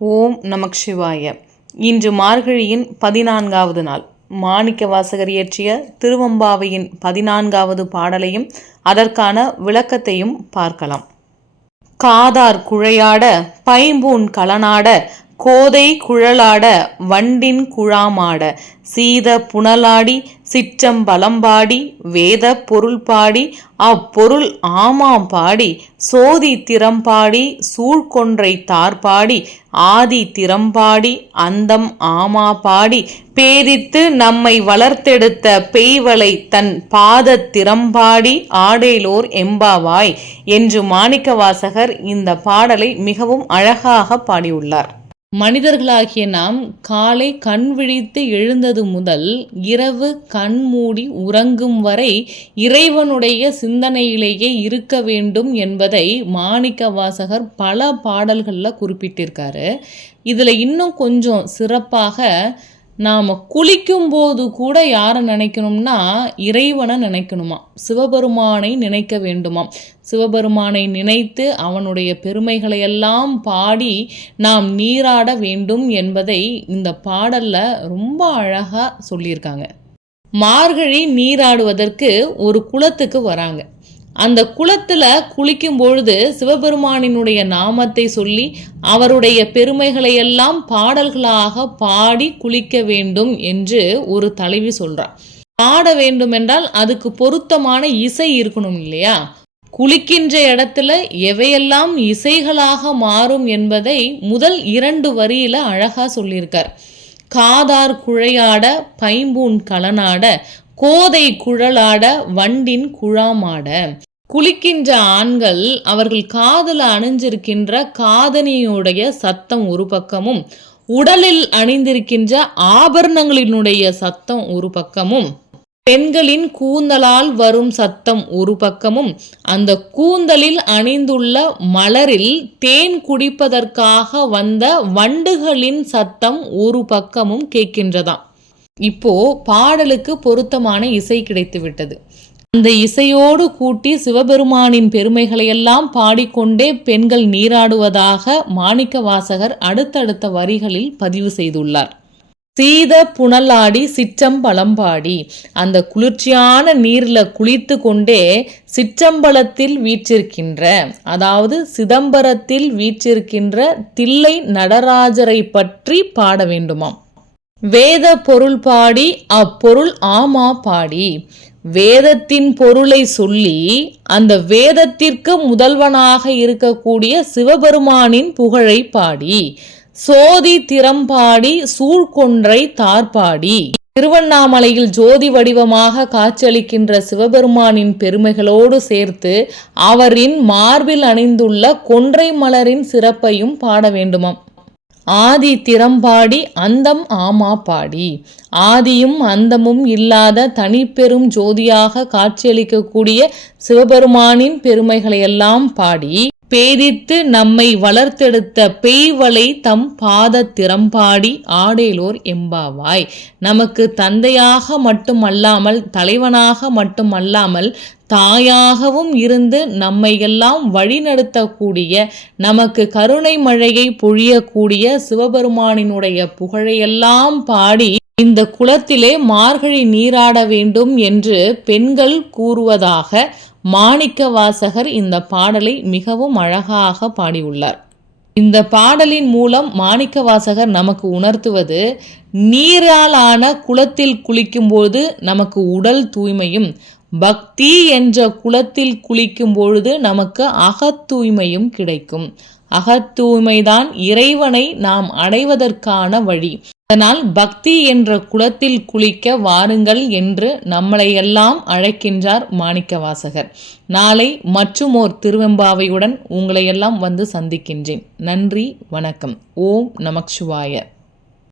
ஓம் நமக் சிவாய இன்று மார்கழியின் பதினான்காவது நாள். மாணிக்க வாசகர் இயற்றிய திருவம்பாவையின் பதினான்காவது பாடலையும் அதற்கான விளக்கத்தையும் பார்க்கலாம். காதார் குழையாட பைம்பூன் கலனாட கோதை குழலாட வண்டின் குழாமாட சீத புனலாடி சிற்றம் பலம்பாடி வேத பொருள் பாடி அப்பொருள் ஆமாம் பாடி சோதி திறம்பாடி சூழ்கொன்றை தார்பாடி ஆதி திறம்பாடி அந்தம் ஆமா பாடி பேதித்து நம்மை வளர்த்தெடுத்த பெய்வளை தன் பாத திறம்பாடி ஆடேலோர் எம்பாவாய் என்று மாணிக்கவாசகர் இந்த பாடலை மிகவும் அழகாக பாடியுள்ளார். மனிதர்களாகிய நாம் காலை கண் விழித்து எழுந்தது முதல் இரவு கண் மூடி உறங்கும் வரை இறைவனுடைய சிந்தனையிலேயே இருக்க வேண்டும் என்பதை மாணிக்க வாசகர் பல பாடல்களில் குறிப்பிட்டிருக்காரு. இதில் இன்னும் கொஞ்சம் சிறப்பாக நாம் குளிக்கும்போது கூட யாரை நினைக்கணும்னா இறைவனை நினைக்கணுமா? சிவபெருமானை நினைக்க வேண்டுமாம் சிவபெருமானை நினைத்து அவனுடைய பெருமைகளையெல்லாம் பாடி நாம் நீராட வேண்டும் என்பதை இந்த பாடலில் ரொம்ப அழகாக சொல்லியிருக்காங்க. மார்கழி நீராடுவதற்கு ஒரு குளத்துக்கு வராங்க. அந்த குளத்தில் குளிக்கும் பொழுது சிவபெருமானினுடைய நாமத்தை சொல்லி அவருடைய பெருமைகளை எல்லாம் பாடல்களாக பாடி குளிக்க வேண்டும் என்று ஒரு தலைவி சொல்றார். பாட வேண்டும் என்றால் அதுக்கு பொருத்தமான இசை இருக்கணும் இல்லையா? குளிக்கின்ற இடத்துல எவையெல்லாம் இசைகளாக மாறும் என்பதை முதல் இரண்டு வரியில அழகா சொல்லியிருக்கார். காதார் குழையாட பைம்பூன் கலனாட கோதை குழலாட வண்டின் குழாமாட. குளிக்கின்ற ஆண்கள் அவர்கள் காதல அணிஞ்சிருக்கின்ற காதனியுடைய சத்தம் ஒரு பக்கமும் உடலில் அணிந்திருக்கின்ற ஆபரணங்களினுடைய சத்தம் ஒரு பக்கமும் பெண்களின் கூந்தலால் வரும் சத்தம் ஒரு பக்கமும் அந்த கூந்தலில் அணிந்துள்ள மலரில் தேன் குடிப்பதற்காக வந்த வண்டுகளின் சத்தம் ஒரு பக்கமும் கேட்கின்றதாம். இப்போ பாடலுக்கு பொருத்தமான இசை கிடைத்து விட்டது அந்த இசையோடு கூட்டி சிவபெருமானின் பெருமைகளையெல்லாம் பாடிக்கொண்டே பெண்கள் நீராடுவதாக மாணிக்க வாசகர் அடுத்தடுத்த வரிகளில் பதிவு செய்துள்ளார். சீத புனலாடி சிற்றம்பலம்பாடி. அந்த குளிர்ச்சியான நீரில் குளித்து கொண்டே சிற்றம்பலத்தில் வீற்றிருக்கின்ற அதாவது சிதம்பரத்தில் வீற்றிருக்கின்ற தில்லை நடராஜரை பற்றி பாட வேண்டுமாம். வேத பொருள் பாடி அப்பொருள் ஆமா பாடி. வேதத்தின் பொருளை சொல்லி அந்த வேதத்திற்கு முதல்வனாக இருக்கக்கூடிய சிவபெருமானின் புகழை பாடி சோதி திறம்பாடி சூழ்கொன்றை தார்பாடி திருவண்ணாமலையில் ஜோதி வடிவமாக காட்சியளிக்கின்ற சிவபெருமானின் பெருமைகளோடு சேர்த்து அவரின் மார்பில் அணிந்துள்ள கொன்றை மலரின் சிறப்பையும் பாட வேண்டுமாம். ஆதி திறம்பாடி அந்தம் ஆமா பாடி. ஆதியும் அந்தமும் இல்லாத தனிப்பெரும் ஜோதியாக காட்சியளிக்கக்கூடிய சிவபெருமானின் பெருமைகளையெல்லாம் பாடி. பேதித்து நம்மை வளர்த்தெடுத்த பெய்வளை தம் பாத திறம்பாடி ஆடேலோர் எம்பாவாய். நமக்கு தந்தையாக மட்டுமல்லாமல் தலைவனாக மட்டுமல்லாமல் தாயாகவும் இருந்து நம்மை எல்லாம் வழிநடத்தக்கூடிய நமக்கு கருணை மழையை பொழியக்கூடிய சிவபெருமானினுடைய புகழையெல்லாம் பாடி இந்த குளத்திலே மார்கழி நீராட வேண்டும் என்று பெண்கள் கூறுவதாக மாணிக்க வாசகர் இந்த பாடலை மிகவும் அழகாக பாடியுள்ளார். இந்த பாடலின் மூலம் மாணிக்க வாசகர் நமக்கு உணர்த்துவது நீராலான குளத்தில் குளிக்கும்போது நமக்கு உடல் தூய்மையும் பக்தி என்ற குளத்தில் குளிக்கும் பொழுது நமக்கு அகத்தூய்மையும் கிடைக்கும். அகத்தூய்மைதான் இறைவனை நாம் அடைவதற்கான வழி. அதனால் பக்தி என்ற குளத்தில் குளிக்க வாருங்கள் என்று நம்மளையெல்லாம் அழைக்கின்றார் மாணிக்கவாசகர். நாளை மற்றுமோர் திருவெம்பாவையுடன் உங்களையெல்லாம் வந்து சந்திக்கின்றேன். நன்றி வணக்கம். ஓம் நமக் சிவாய